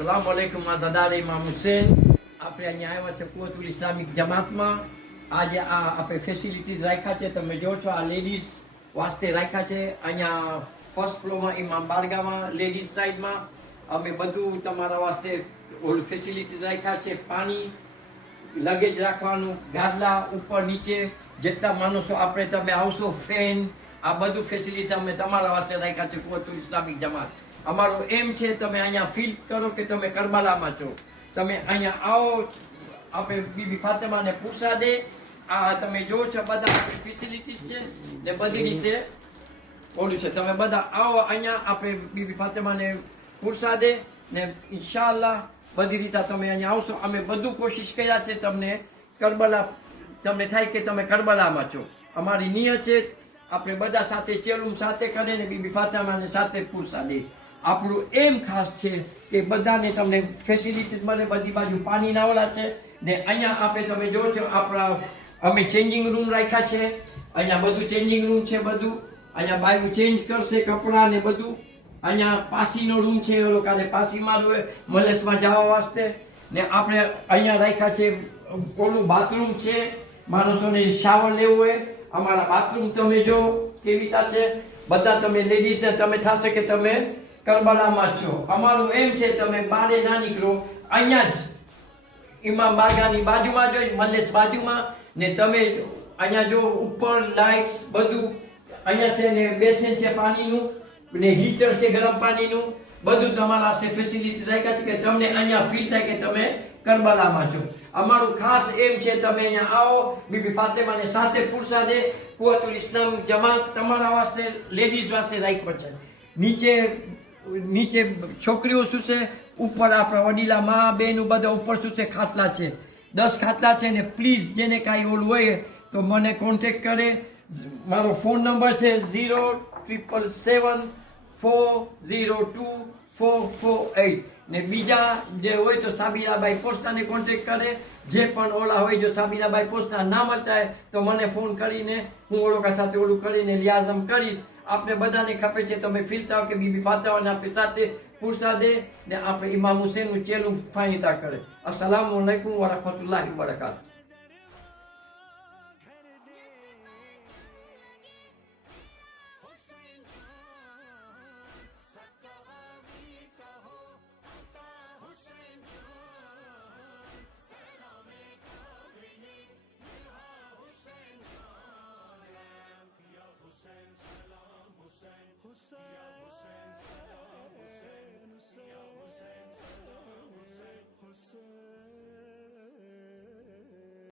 अस्सलाम वालेकुम आज़ादार इमाम हुसैन આપણે અહીંયા આવ્યા છે કુવતુલ ઇસ્લામિક જમાતમાં આજે આ આપણે ફેસિલિટીઝ રાખ્યા છે તમે જો છો આ લેડીઝ વાસ્તે રાખ્યા છે અહીંયા ફર્સ્ટ ફ્લોરમાં ઇમામ બારગામાં લેડીઝ સાઈડમાં અમે બધું તમારા વાસ્તે ઓલ ફેસિલિટીઝ રાખ્યા છે પાણી લગેજ રાખવાનું ગાદલા ઉપર નીચે જેટલા માણસો આપણે તમે આવશો ફેન આ બધું ફેસિલિટીઝ અમે તમારા વાસ્તે રાખ્યા છે કુવતુલ ઇસ્લામિક જમાત અમારો એમ છે તમે અહીંયા ફીલ કરો કે તમે કરબલામાં છો તમે અહીંયા આવો આપણે બીબી ફાતિમાને પૂછા દે આ તમે જો છો બધા ફેસિલિટીઝ છે ને બધી રીતે ઓલું છે તમે બધા આવો અહીંયા આપણે બીબી ફાતિમાને પૂછા દે ને ઇન્શાઅલ્લાહ બધી રીતે તમે અહીંયા આવશો અમે બધું કોશિશ કર્યા છે તમને કરબલા તમને થાય કે તમે કરબલામાં છો અમારી નિયત છે આપણે બધા સાથે ચેલુમ સાથે કરે ને બીબી ફાતિમાને સાથે પૂછા દે આપણું એમ ખાસ છે કે બધાને તમને ફેસિલિટીઝ મળે બધી બાજુ પાણીના ઓલા છે ને અહીંયા આપણે તમે જો છો આપણા અમે ચેન્જિંગ રૂમ રાખ્યા છે અહીંયા બધું ચેન્જિંગ રૂમ છે બધું અહીંયા બાયું ચેન્જ કરશે કપડાં ને બધું અહીંયા પાસીનો રૂમ છે એ લોકોને પાસીમાં મલેશમાં જવા વાસ્તે ને આપણે અહીંયા રાખ્યા છે ઓલું બાથરૂમ છે માણસોને શાવર લેવું હોય અમારા બાથરૂમ તમે જો કેવી રીતે છે બધા તમે લેડીઝને તમે થશે કે તમે કરબલામાં છો અમારું એમ છે તમે બારે ના નીકળો અહીંયા જ ઇમામ બારગાની બાજુમાં જો મલેશ બાજુમાં ને તમે અહીંયા જો ઉપર લાઇટ્સ બધું અહીંયા છે ને બેસન છે પાણીનું ને હીટર છે ગરમ પાણીનું બધું તમારા પાસે ફેસિલિટી રાખ્યા છે કે તમને અહીંયા ફીલ થાય કે તમે કરબલામાં છો અમારું ખાસ એમ છે તમે અહીંયા આવો બીબી ફાતિમાને સાથે પૂછા દે કુવતુલ ઇસ્લામ જમાત તમારા વાસ્તે લેડીઝ વાસ્તે રાખ્યો છે નીચે છોકરીઓ શું છે ઉપર આપણા વડીલા મા બેન બધા ઉપર શું છે ખાટલા છે 10 ખાટલા છે ને પ્લીઝ જેને કાંઈ ઓલું હોય તો મને કોન્ટેક્ટ કરે મારો ફોન નંબર છે 07774024448 ને બીજા જે હોય તો સાબિરાબાઈ પોસ્ટાને કોન્ટેક્ટ કરે જે પણ ઓલા હોય જો સાબિરાબાઈ પોસ્ટા ના મળતા હોય તો મને ફોન કરીને હું ઓળખા સાથે ઓલું કરીને લિયાઝમ કરીશ આપણે બધાને ખપે છે તમે ફીલ થાવ કે બીબી ફાતિમાને આપણી સાથે પૂછા દે ને આપણે ઇમામ હુસૈનનું ચેલું ફાયદા કરે અસલામુ અલૈકુમ વરહમતુલ્લાહિ વબરકાતુહુ Hussein, Hussein, Hussein, Hussein, Hussein.